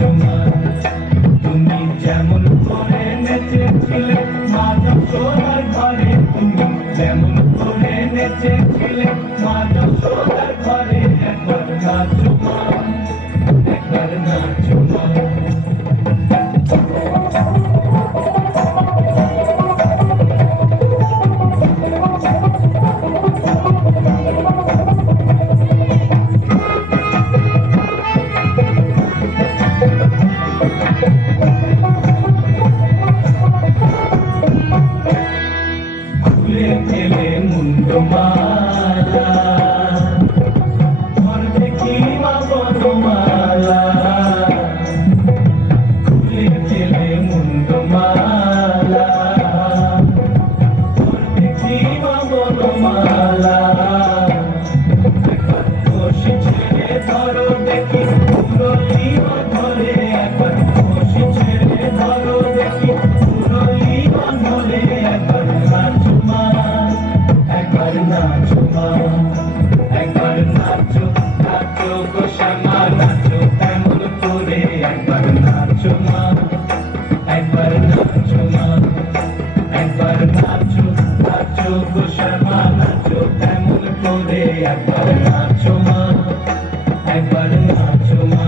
নাচো মা, তুমি যেমন করে নেচেছিলে মা যশোদার ঘরে, তুমি যেমন করে নেচেছিলে মা যশোদার ঘরে, একবার নাচো মা, একবার নাচো মা। খুলে ফেলে মুন্ডমালা, ঘর দেখি মা বনমালা, খুলে ফেলে মুন্ডমালা, ঘর দেখি মা বনমালা, একবার বসি ছেড়ে ধরো দেখি মুরলী ধরে, একবার বসি ছেড়ে ধরো দেখি মুরলী ধরে, একবার নাচো মা, একবার নাচো মা, একবার নাচো, নাচো গো শ্যামা নাচো তেমন করে, একবার নাচো মা, একবার নাচো মা, একবার নাচো, নাচো গো শ্যামা নাচো তেমন করে, একবার নাচো মা, একবার নাচো মা।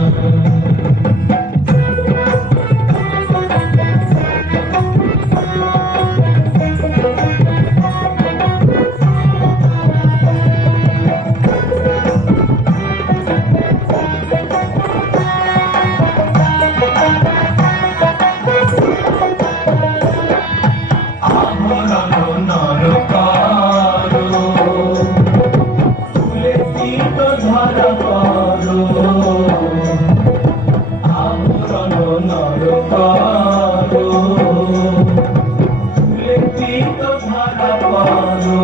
আভরণ নরকারো, ফুলে চিত ধরা করো, আভরণ নরকারো, ফুলে চিত ধরা করো,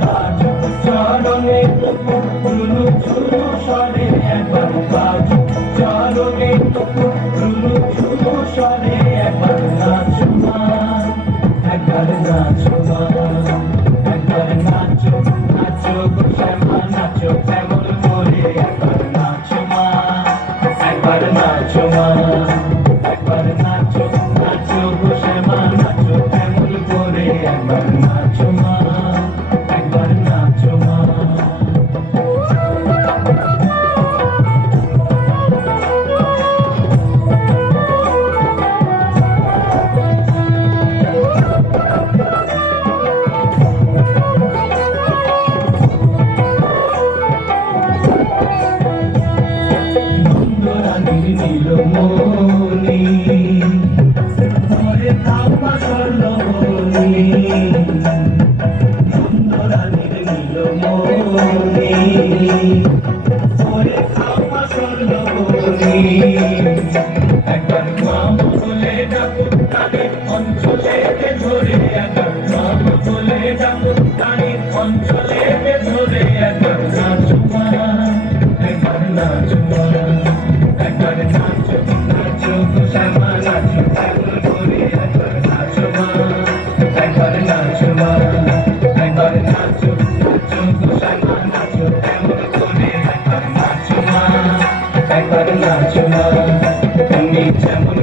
বাজুক চরণে রুনু ঝুনু স্বরে, একবার বাজুক চরণে রুনু ঝুনু স্বরে, একবার নাচো মা, একবার নাচো মা, একবার নাচো, নাচো গো শ্যামা নাচো তেমন করে, একবার নাচো মা, একবার নাচো মা, একবার নাচো, নাচো গো শ্যামা নাচো তেমন করে, একবার নাচো মা, একবার নাচো মা। নন্দরানীর নীলমণি, ঘরে থাকা স্বর্ণমণি, নন্দরানীর নীলমণি, ঘরে থাকা স্বর্ণমণি, একবার মা বলে ডাকো তারে অঞ্চলে ধরে, একবার মা বলে ডাকো তারে অঞ্চলে ধরে, একবার নাচো মা, একবার নাচো মা, একবার নাচো, নাচো গো শ্যামা নাচো তেমন করে, একবার নাচো মা, একবার নাচো মা, একবার নাচো, নাচো গো শ্যামা নাচো তেমন করে, একবার নাচো মা, একবার নাচো মা, তুমি যেমন